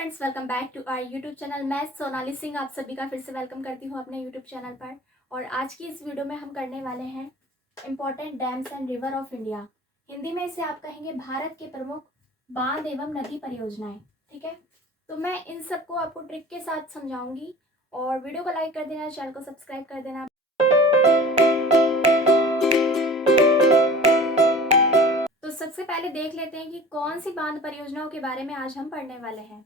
Friends, welcome back to our YouTube channel. मैं सोनाली सिंह आप सभी का फिर से वेलकम करती हूँ अपने यूट्यूब चैनल पर। और आज की इस वीडियो में हम करने वाले हैं important dams and river of India. Hindi में इसे आप कहेंगे भारत के प्रमुख बांध एवं नदी परियोजनाएं। ठीक है, तो मैं इन सबको आपको ट्रिक के साथ समझाऊंगी। और वीडियो को लाइक कर देना, चैनल को सब्सक्राइब कर देना। तो सबसे पहले देख लेते हैं कि कौन सी बांध परियोजनाओं के बारे में आज हम पढ़ने वाले हैं।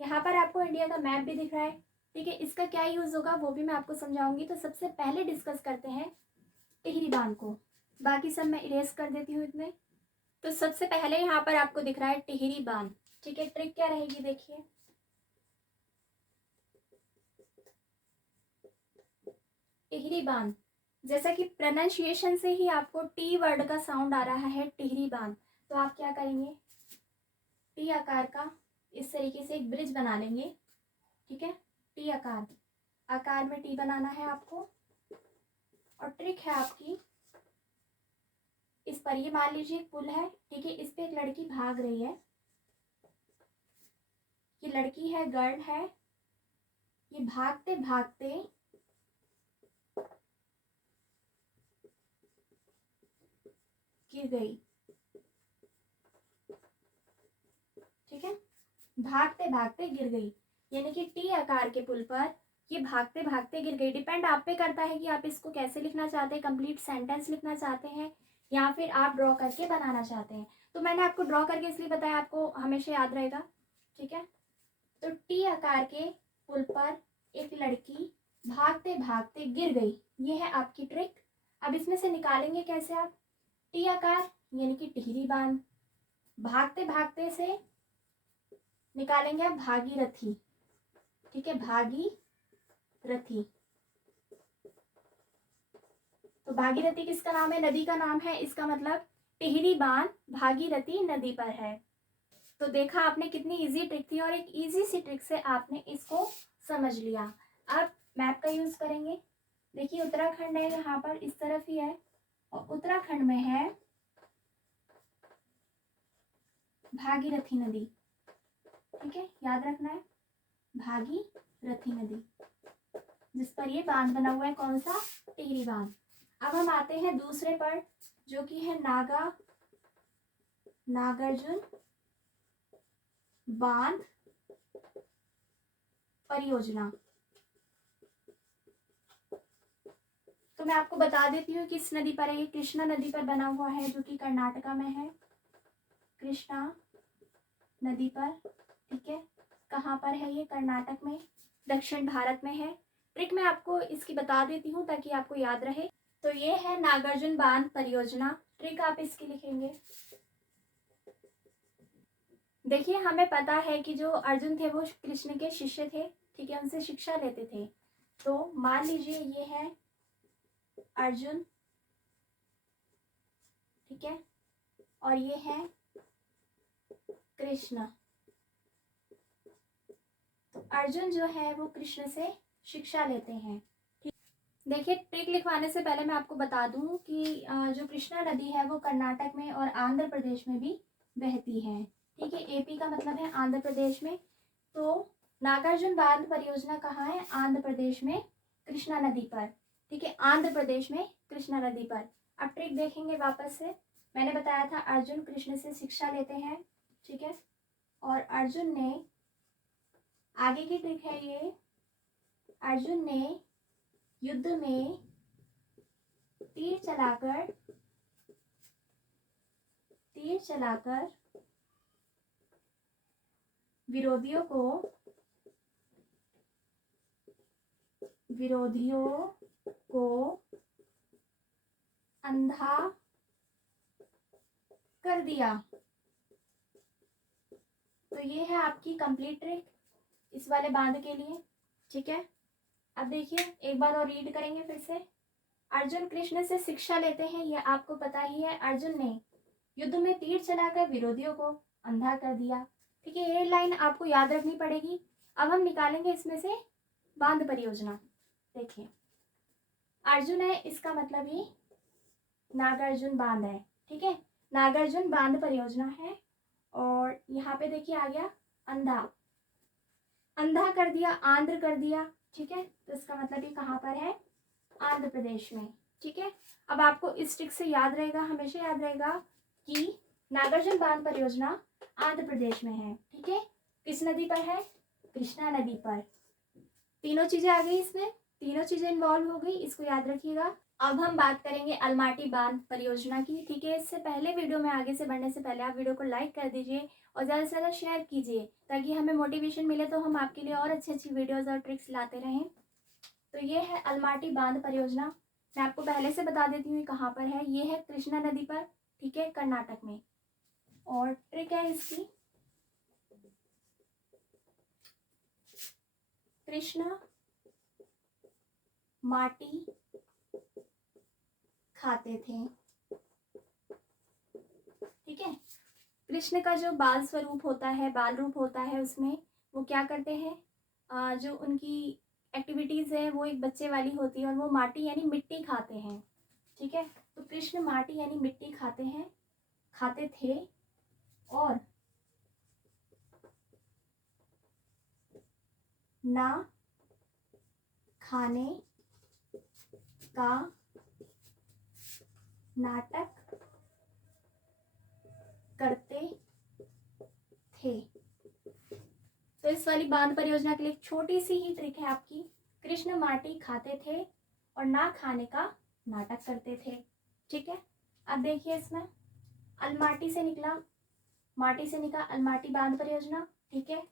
यहाँ पर आपको इंडिया का मैप भी दिख रहा है। ठीक है, इसका क्या यूज होगा वो भी मैं आपको समझाऊंगी। तो सबसे पहले डिस्कस करते हैं टिहरी बांध को। बाकी सब मैं इरेज कर देती हूँ इतने। तो सबसे पहले यहाँ पर आपको दिख रहा है टिहरी बांध। ठीक है, ट्रिक क्या रहेगी देखिए। टिहरी बांध, जैसा कि प्रोनाउंसिएशन से ही आपको टी वर्ड का साउंड आ रहा है, टिहरी बांध। तो आप क्या करेंगे, टी आकार का इस तरीके से एक ब्रिज बना लेंगे। ठीक है, टी आकार में टी बनाना है आपको। और ट्रिक है आपकी, इस पर ये मान लीजिए एक पुल है। ठीक है, इस पे एक लड़की भाग रही है। ये लड़की है, गर्ल है। ये भागते भागते गिर गई। ठीक है, भागते भागते गिर गई, यानी कि टी आकार के पुल पर ये भागते भागते गिर गई। डिपेंड आप पे करता है कि आप इसको कैसे लिखना चाहते हैं, कंप्लीट सेंटेंस लिखना चाहते हैं या फिर आप ड्रॉ करके बनाना चाहते हैं। तो मैंने आपको ड्रॉ करके इसलिए बताया, आपको हमेशा याद रहेगा। ठीक है, तो टी आकार के पुल पर एक लड़की भागते भागते गिर गई, ये है आपकी ट्रिक। अब इसमें से निकालेंगे कैसे आप, टी आकार यानी कि टिहरी बांध, भागते भागते से निकालेंगे आप भागीरथी। ठीक है, भागीरथी। तो भागीरथी किसका नाम है, नदी का नाम है। इसका मतलब टिहरी बांध भागीरथी नदी पर है। तो देखा आपने कितनी इजी ट्रिक थी, और एक इजी सी ट्रिक से आपने इसको समझ लिया। अब मैप का यूज करेंगे। देखिए उत्तराखंड है, यहाँ पर इस तरफ ही है, और उत्तराखंड में है भागीरथी नदी। ठीक है, याद रखना है, भागीरथी नदी, जिस पर ये बांध बना हुआ है। कौन सा, टिहरी बांध। अब हम आते हैं दूसरे पर, जो कि है नागार्जुन बांध परियोजना। तो मैं आपको बता देती हूँ किस नदी पर है। ये कृष्णा नदी पर बना हुआ है, जो कि कर्नाटका में है, कृष्णा नदी पर। ठीक है, कहाँ पर है ये, कर्नाटक में, दक्षिण भारत में है। ट्रिक मैं आपको इसकी बता देती हूँ ताकि आपको याद रहे। तो ये है नागार्जुन बांध परियोजना। ट्रिक आप इसकी लिखेंगे। देखिए हमें पता है कि जो अर्जुन थे वो कृष्ण के शिष्य थे। ठीक है, उनसे शिक्षा लेते थे। तो मान लीजिए ये है अर्जुन। ठीक है, और ये है कृष्ण। तो अर्जुन जो है वो कृष्ण से शिक्षा लेते हैं। देखिए ट्रिक लिखवाने से पहले मैं आपको बता दूं कि जो कृष्णा नदी है वो कर्नाटक में और आंध्र प्रदेश में भी बहती है। ठीक है, एपी का मतलब है आंध्र प्रदेश में। तो नागार्जुन बांध परियोजना कहाँ है, आंध्र प्रदेश में, कृष्णा नदी पर। ठीक है, आंध्र प्रदेश में कृष्णा नदी पर। अब ट्रिक देखेंगे वापस से। मैंने बताया था अर्जुन कृष्ण से शिक्षा लेते हैं। ठीक है, और अर्जुन ने, आगे की ट्रिक है ये, अर्जुन ने युद्ध में तीर चलाकर विरोधियों को अंधा कर दिया। तो ये है आपकी कंप्लीट ट्रिक इस वाले बांध के लिए। ठीक है, अब देखिए एक बार और रीड करेंगे फिर से। अर्जुन कृष्ण से शिक्षा लेते हैं, ये आपको पता ही है। अर्जुन ने युद्ध में तीर चलाकर विरोधियों को अंधा कर दिया। ठीक है, ये लाइन आपको याद रखनी पड़ेगी। अब हम निकालेंगे इसमें से बांध परियोजना। देखिए अर्जुन है, इसका मतलब ही नागार्जुन बांध है, ठीक है, नागार्जुन बांध परियोजना है। और यहाँ पे देखिए आ गया अंधा, अंधा कर दिया, आंध्र कर दिया, ठीक है, तो इसका मतलब ये कहाँ पर है, आंध्र प्रदेश में, ठीक है। अब आपको इस ट्रिक से याद रहेगा, हमेशा याद रहेगा कि नागार्जुन बांध परियोजना आंध्र प्रदेश में है, ठीक है। किस नदी पर है, कृष्णा नदी पर। तीनों चीजें आ गई इसमें, तीनों चीजें इन्वॉल्व हो गई, इसको याद रखिएगा। अब हम बात करेंगे अलमाटी बांध परियोजना की, ठीक है। इससे पहले वीडियो में आगे से बढ़ने से पहले आप वीडियो को लाइक कर दीजिए और ज़्यादा से ज़्यादा शेयर कीजिए, ताकि हमें मोटिवेशन मिले, तो हम आपके लिए और अच्छी अच्छी वीडियोज़ और ट्रिक्स लाते रहें। तो ये है अलमाटी बांध परियोजना। मैं आपको पहले से बता देती हूँ कहाँ पर है। ये है कृष्णा नदी पर, ठीक है, कर्नाटक में। और ट्रिक है इसकी, कृष्णा माटी खाते थे, ठीक है। कृष्ण का जो बाल स्वरूप होता है, बाल रूप होता है, उसमें वो क्या करते हैं, जो उनकी एक्टिविटीज़ है वो एक बच्चे वाली होती है, और वो माटी यानी मिट्टी खाते हैं, ठीक है। तो कृष्ण माटी यानी मिट्टी खाते हैं, खाते थे, और ना खाने का नाटक करते थे। तो इस वाली बांध परियोजना के लिए एक छोटी सी ही ट्रिक है आपकी, कृष्ण माटी खाते थे और ना खाने का नाटक करते थे, ठीक है। अब देखिए इसमें अलमाटी से निकला, माटी से निकला अलमाटी बांध परियोजना, ठीक है।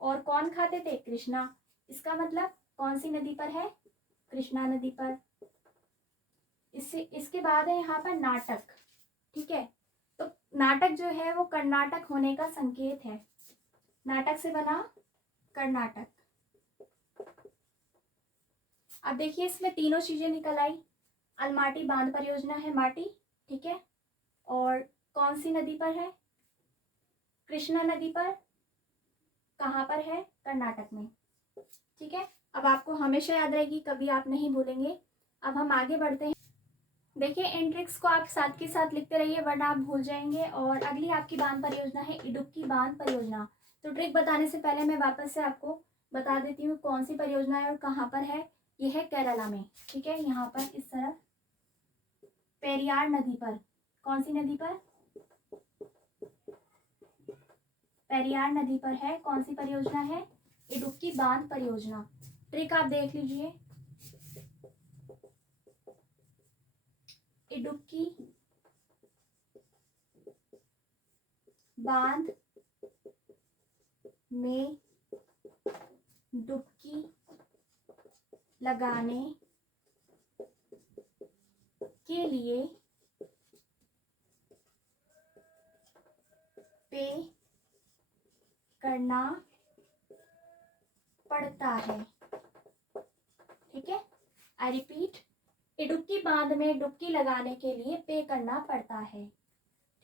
और कौन खाते थे, कृष्णा। इसका मतलब कौन सी नदी पर है, कृष्णा नदी पर। इससे इसके बाद है यहाँ पर नाटक, ठीक है। तो नाटक जो है वो कर्नाटक होने का संकेत है, नाटक से बना कर्नाटक। अब देखिए इसमें तीनों चीजें निकल आई। अलमाटी बांध परियोजना है माटी, ठीक है, और कौन सी नदी पर है, कृष्णा नदी पर। कहाँ पर है, कर्नाटक में, ठीक है। अब आपको हमेशा याद रहेगी, कभी आप नहीं भूलेंगे। अब हम आगे बढ़ते हैं। देखिए इन ट्रिक्स को आप साथ के साथ लिखते रहिए, वरना आप भूल जाएंगे। और अगली आपकी बांध परियोजना है इडुक्की बांध परियोजना। तो ट्रिक बताने से पहले मैं वापस से आपको बता देती हूँ कौन सी परियोजना है और कहाँ पर है। ये है केरला में, ठीक है, यहाँ पर इस तरफ पेरियार नदी पर। कौन सी नदी पर, पेरियार नदी पर है। कौन सी परियोजना है, इडुक्की बांध परियोजना। ट्रिक आप देख लीजिए, इडुक्की बांध में डुबकी लगाने के लिए पे करना पड़ता है, ठीक है। आई रिपीट, इडुक्की बांध में डुबकी लगाने के लिए पे करना पड़ता है,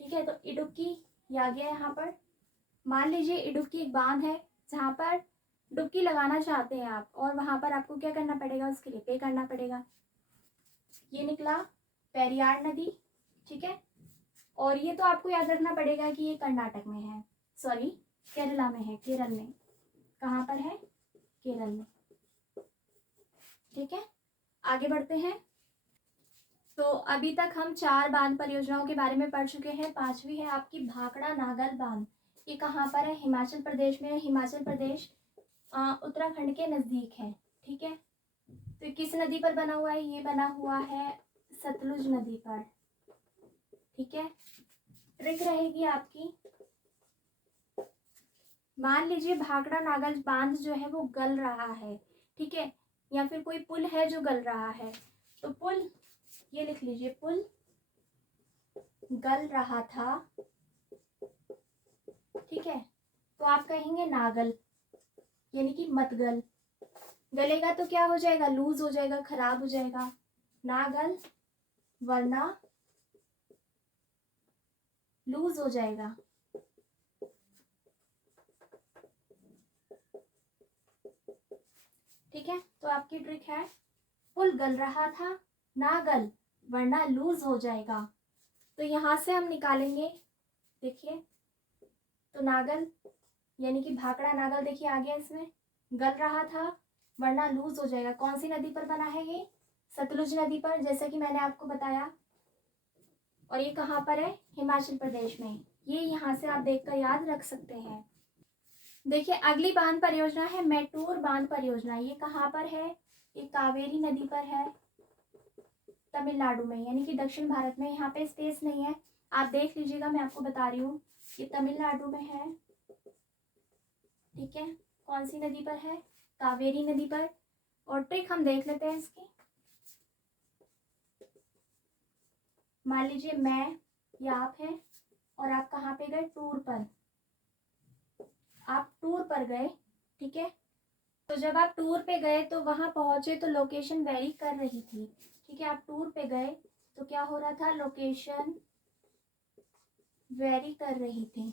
ठीक है। तो इडुक्की ये आ गया यहाँ पर। मान लीजिए इडुक्की एक बांध है जहाँ पर डुबकी लगाना चाहते हैं आप, और वहां पर आपको क्या करना पड़ेगा, उसके लिए पे करना पड़ेगा। ये निकला पेरियार नदी, ठीक है। और ये तो आपको याद रखना पड़ेगा कि ये कर्नाटक में है, सॉरी केरला में है, केरल में। कहाँ पर है, केरल में, ठीक है। आगे बढ़ते हैं। तो अभी तक हम 4 बांध परियोजनाओं के बारे में पढ़ चुके हैं। 5वीं है आपकी भाखड़ा नागल बांध। ये कहाँ पर है, हिमाचल प्रदेश में है। हिमाचल प्रदेश उत्तराखंड के नज़दीक है, ठीक है। तो किस नदी पर बना हुआ है, ये बना हुआ है सतलुज नदी पर, ठीक है। ट्रिक रहेगी आपकी, मान लीजिए भाखड़ा नागल बांध जो है वो गल रहा है, ठीक है, या फिर कोई पुल है जो गल रहा है। तो पुल, ये लिख लीजिए, पुल गल रहा था, ठीक है। तो आप कहेंगे नागल, यानी कि मत गल। गलेगा तो क्या हो जाएगा, लूज हो जाएगा, खराब हो जाएगा। नागल वरना लूज हो जाएगा, ठीक है। तो आपकी ट्रिक है, पुल गल रहा था, नागल वरना लूज हो जाएगा। तो यहाँ से हम निकालेंगे, देखिए, तो नागल यानी कि भाखड़ा नागल देखिए आ गया, इसमें गल रहा था वरना लूज हो जाएगा। कौन सी नदी पर बना है ये? सतलुज नदी पर, जैसे कि मैंने आपको बताया। और ये कहाँ पर है? हिमाचल प्रदेश में। ये यहाँ से आप देखकर याद रख सकते हैं। देखिए अगली बांध परियोजना है मैटूर बांध परियोजना। ये कहाँ पर है? ये कावेरी नदी पर है, तमिलनाडु में, यानी कि दक्षिण भारत में। यहाँ पे स्पेस नहीं है, आप देख लीजिएगा, मैं आपको बता रही हूँ। ये तमिलनाडु में है, ठीक है। कौन सी नदी पर है? कावेरी नदी पर। और ट्रिक हम देख लेते हैं इसकी। मान लीजिए मैं या आप हैं और आप कहाँ पे गए? टूर पर। आप टूर पर गए, ठीक है। तो जब आप टूर पे गए तो वहां पहुंचे तो लोकेशन वेरी कर रही थी, ठीक है। आप टूर पे गए तो क्या हो रहा था? लोकेशन वेरी कर रही थी,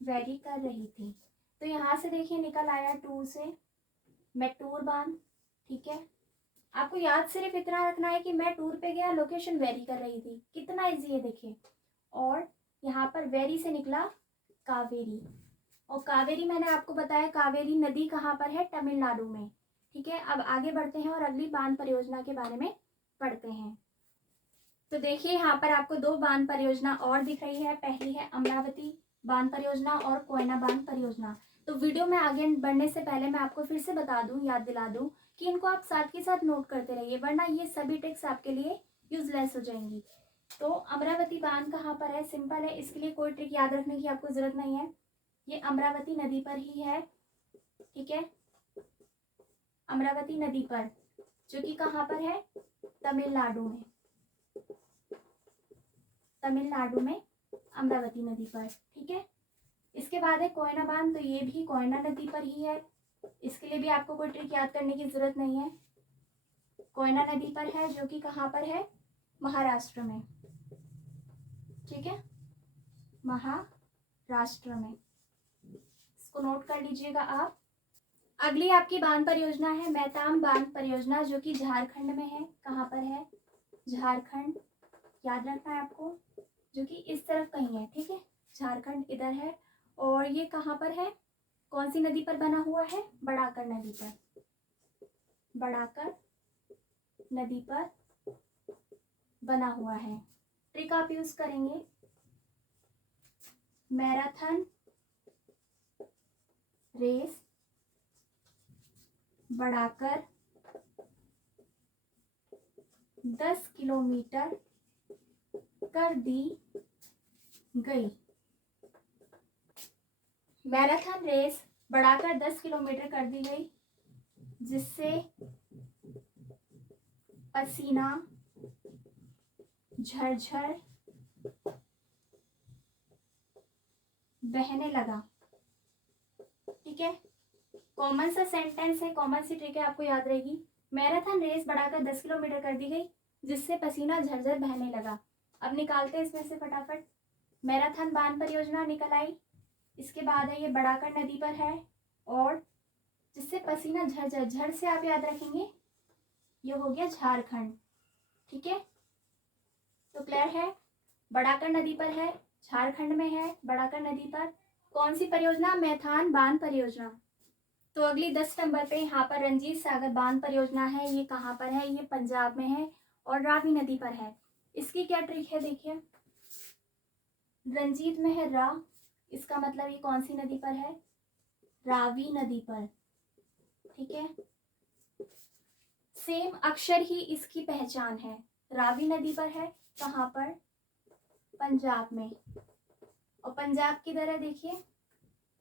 वेरी कर रही थी। तो यहाँ से देखिए निकल आया टूर से मैटूर बांध, ठीक है। आपको याद सिर्फ इतना रखना है कि मैं टूर पे गया, लोकेशन वेरी कर रही थी। कितना इजी है देखिए। और यहाँ पर वेरी से निकला कावेरी, और कावेरी मैंने आपको बताया कावेरी नदी कहाँ पर है? तमिलनाडु में, ठीक है। अब आगे बढ़ते हैं और अगली बांध परियोजना के बारे में पढ़ते हैं। तो देखिए यहाँ पर आपको दो बांध परियोजना और दिख रही है। पहली है अमरावती बांध परियोजना और कोयना बांध परियोजना। तो वीडियो में आगे बढ़ने से पहले मैं आपको फिर से बता दूं, याद दिला दूं कि इनको आप साथ के साथ नोट करते रहिए, वरना ये सभी ट्रिक्स आपके लिए यूजलेस हो जाएंगी। तो अमरावती बांध कहाँ पर है? सिंपल है, इसके लिए कोई ट्रिक याद रखने की आपको जरूरत नहीं है। ये अमरावती नदी पर ही है, ठीक है। अमरावती नदी पर, जो कि कहाँ पर है? तमिलनाडु में। तमिलनाडु में अमरावती नदी पर, ठीक है। इसके बाद है कोयना बांध। तो ये भी कोयना नदी पर ही है, इसके लिए भी आपको कोई ट्रिक याद करने की जरूरत नहीं है। कोयना नदी पर है, जो कि कहाँ पर है? महाराष्ट्र में, ठीक है, महाराष्ट्र में। इसको नोट कर लीजिएगा आप। अगली आपकी बांध परियोजना है मैताम बांध परियोजना, जो कि झारखंड में है। कहाँ पर है? झारखंड, याद रखना है आपको, जो कि इस तरफ कहीं है, ठीक है। झारखंड इधर है। और ये कहाँ पर है? कौन सी नदी पर बना हुआ है? बड़ाकर नदी पर। बड़ाकर नदी पर बना हुआ है। ट्रिक आप यूज करेंगे, मैराथन रेस बढ़ाकर 10 किलोमीटर कर दी गई। मैराथन रेस बढ़ाकर 10 किलोमीटर कर दी गई, जिससे पसीना झरझर बहने लगा, ठीक है। कॉमन सा सेंटेंस है, कॉमन सी ट्रिक है, आपको याद रहेगी। मैराथन रेस बढ़ाकर 10 किलोमीटर कर दी गई, जिससे पसीना झरझर बहने लगा। अब निकालते हैं इसमें से फटाफट। मैराथन बांध परियोजना निकल आई। इसके बाद है ये बढ़ाकर नदी पर है, और जिससे पसीना झरझर, झर से आप याद रखेंगे, ये हो गया झारखंड, ठीक है। तो क्लियर है, बढ़ाकर नदी पर है, झारखंड में है, बढ़ाकर नदी पर। कौन सी परियोजना? मैथान बांध परियोजना। तो अगली 10 नंबर पे यहाँ पर रंजीत सागर बांध परियोजना है। ये कहाँ पर है? ये पंजाब में है और रावी नदी पर है। इसकी क्या ट्रिक है देखिए, रंजीत में है रा, इसका मतलब ये कौन सी नदी पर है? रावी नदी पर, ठीक है। सेम अक्षर ही इसकी पहचान है। रावी नदी पर है, कहाँ पर? पंजाब में। और पंजाब किधर है देखिए,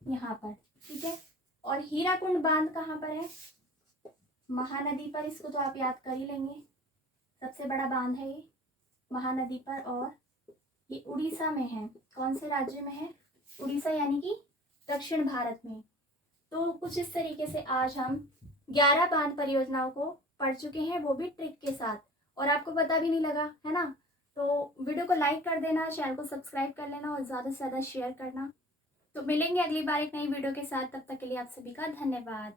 यहाँ पर, ठीक है। और हीराकुंड बांध कहाँ पर है? महानदी पर। इसको तो आप याद कर ही लेंगे, सबसे बड़ा बांध है ये, महानदी पर। और ये उड़ीसा में है। कौन से राज्य में है? उड़ीसा, यानी कि दक्षिण भारत में। तो कुछ इस तरीके से आज हम 11 बांध परियोजनाओं को पढ़ चुके हैं, वो भी ट्रिक के साथ, और आपको पता भी नहीं लगा, है ना। तो वीडियो को लाइक कर देना, चैनल को सब्सक्राइब कर लेना और ज़्यादा से ज़्यादा शेयर करना। तो मिलेंगे अगली बार एक नई वीडियो के साथ, तब तक के लिए आप सभी का धन्यवाद।